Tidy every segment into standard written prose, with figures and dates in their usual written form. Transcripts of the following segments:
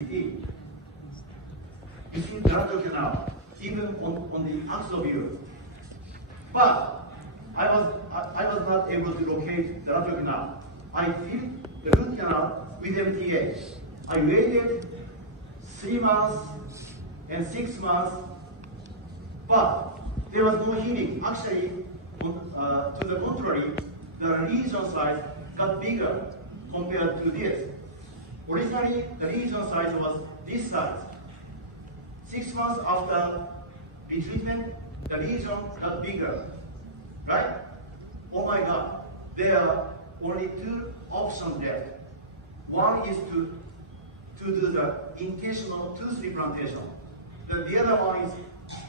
You see the lateral canal, even on the axial view. But I was not able to locate the lateral canal. I filled the root canal with MTA. I waited 3 months and 6 months, but there was no healing. Actually, to the contrary, the lesion size got bigger compared to this. Originally, the lesion size was this size. 6 months after retreatment, the lesion got bigger, right? Oh my God, there are only 2 options left. One is to do the intentional tooth replantation. The other one is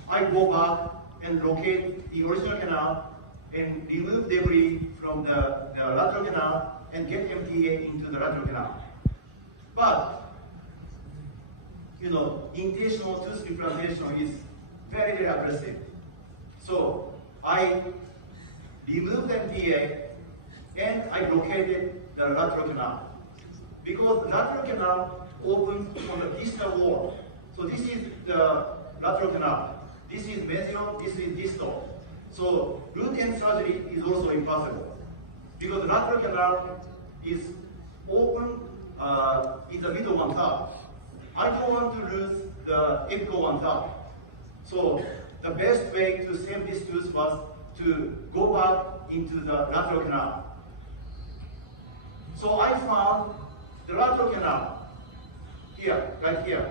I go back and locate the original canal and remove debris from the lateral canal and get MTA into the lateral canal. But, you know, intentional tooth replantation is very, very aggressive. So I removed MTA and I located the lateral canal. Because the lateral canal opens on the distal wall. So this is the lateral canal. This is mesial, this is distal. So root end surgery is also impossible. Because the lateral canal is open in the middle one top. I don't want to lose the apical one top. So the best way to save this tooth was to go back into the lateral canal. So I found the lateral canal here, right here.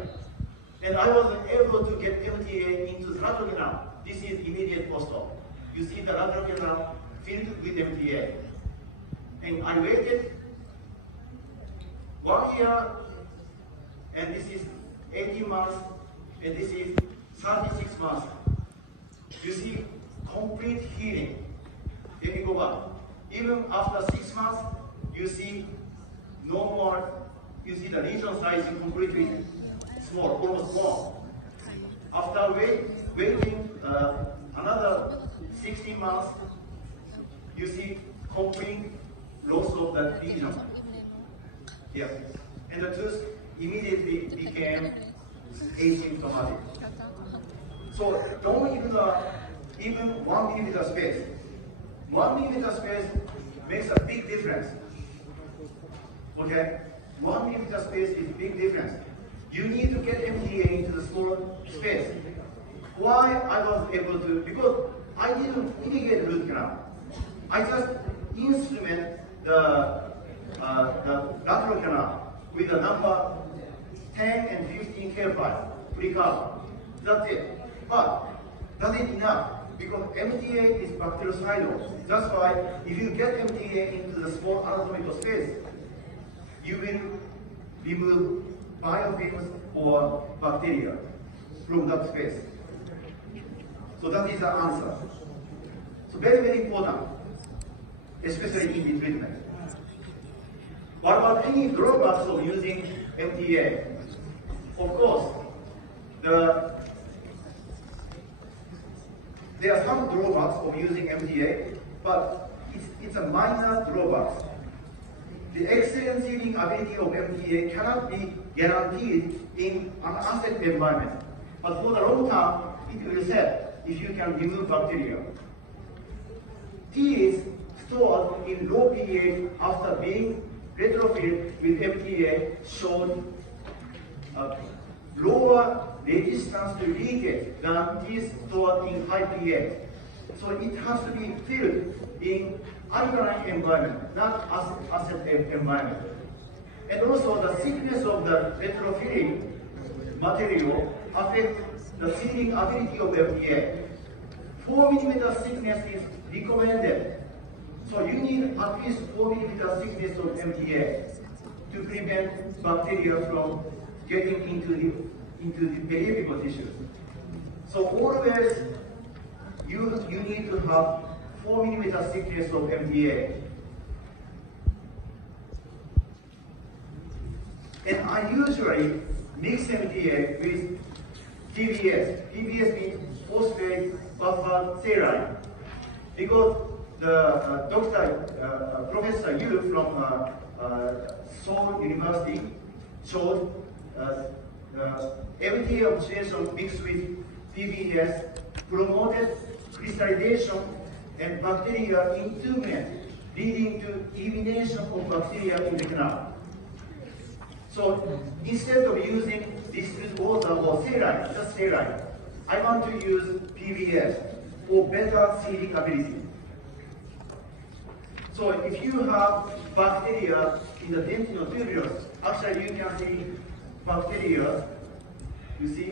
And I was able to get MTA into the lateral canal. This is immediate post-op. You see the lateral canal filled with MTA. And I waited 1 year, and this is 18 months, and this is 36 months. You see complete healing. Let me go back. Even after 6 months, you see no more, you see the lesion size is completely small, almost small. After waiting another 16 months, you see complete loss of that lesion. Yeah. And the tooth immediately became asymptomatic. So don't even 1 millimeter space. 1 millimeter space makes a big difference. Okay? 1 millimeter space is big difference. You need to get MTA into the small space. Why I was able to? Because I didn't irrigate root canal. I just instrument the lateral canal with the number 10 and 15 K5 recover. That's it. But that is enough because MTA is bactericidal. That's why if you get MTA into the small anatomical space, you will remove biofilms or bacteria from that space. So that is the answer. So very, very important, especially in the treatment. What about any drawbacks of using MTA? Of course, there are some drawbacks of using MTA, but it's a minor drawback. The excellent sealing ability of MTA cannot be guaranteed in an acid environment. But for the long term, it will set if you can remove bacteria. T is stored in low pH after being retrofitted with MTA showed lower resistance to leakage than T stored in high pH. So it has to be filled in alkaline environment, not acid environment. And also the thickness of the retrofitting material affects the sealing ability of MTA. 4 millimeter thickness is recommended. So you need at least 4 millimeter thickness of MTA to prevent bacteria from getting into the periapical tissue. So always you need to have 4 millimeter thickness of MTA. And I usually mix MTA with PBS. PBS means phosphate buffer saline. Because the Professor Yu from Seoul University showed LTA oxidation mixed with PBS promoted crystallization and bacteria entombment, leading to elimination of bacteria in the canal. So instead of using distilled water or saline, just saline, I want to use PBS for better sealing ability. So if you have bacteria in the dentinotuberous, actually you can see bacteria, you see